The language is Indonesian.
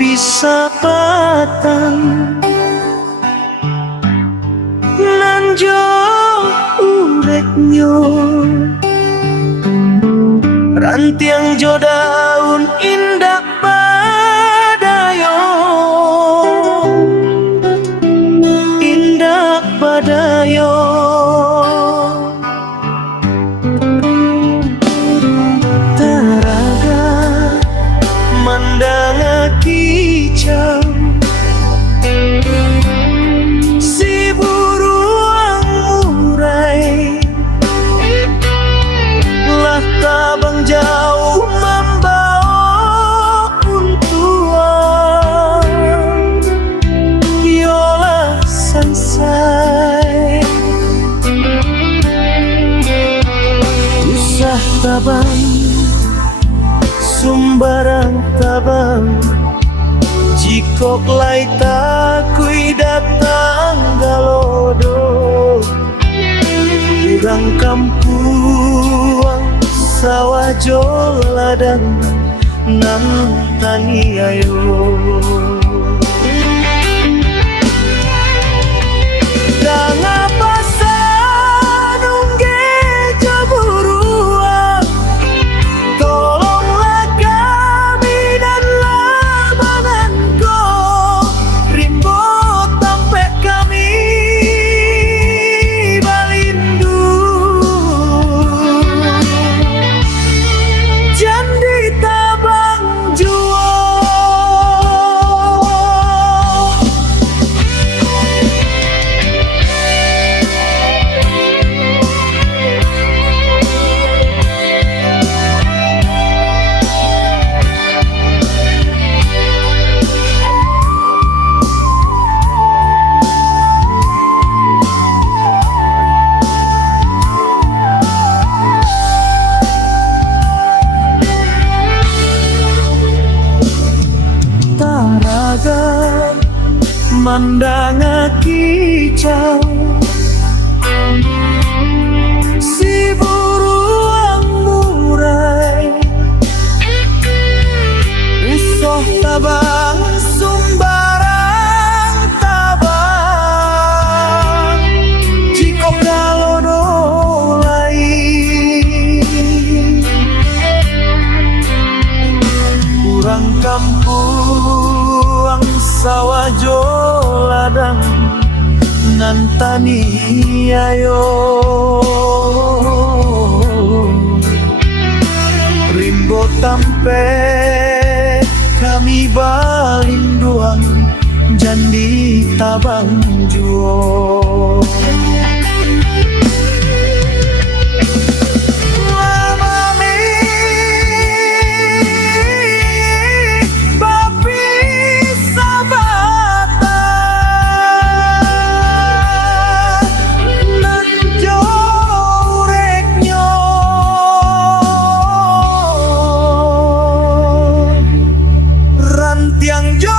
pisapatan nanjo ureknyo rantiang jo daun indah badayo, indah badayo. Taraga mandang kicau si buruang murai lah tabang jauh membawa untuan yola sansai usah tabang sumbarang tabang jikok lai takui datang galodo urang kampuang sawah jo ladang nang tani ayo dang apa sanungge jo buruang tolonglah kami dan lamananku rimbo tampe kami balindu jandi tabang juo. Taraga mandang kicau si buruang murai isoh tabang sumbarang tabang jikok galodo lai urang kampung sawah jo ladang nantani ayo rimbo tampe kami balinduang jandi tabang juo. Tiang jo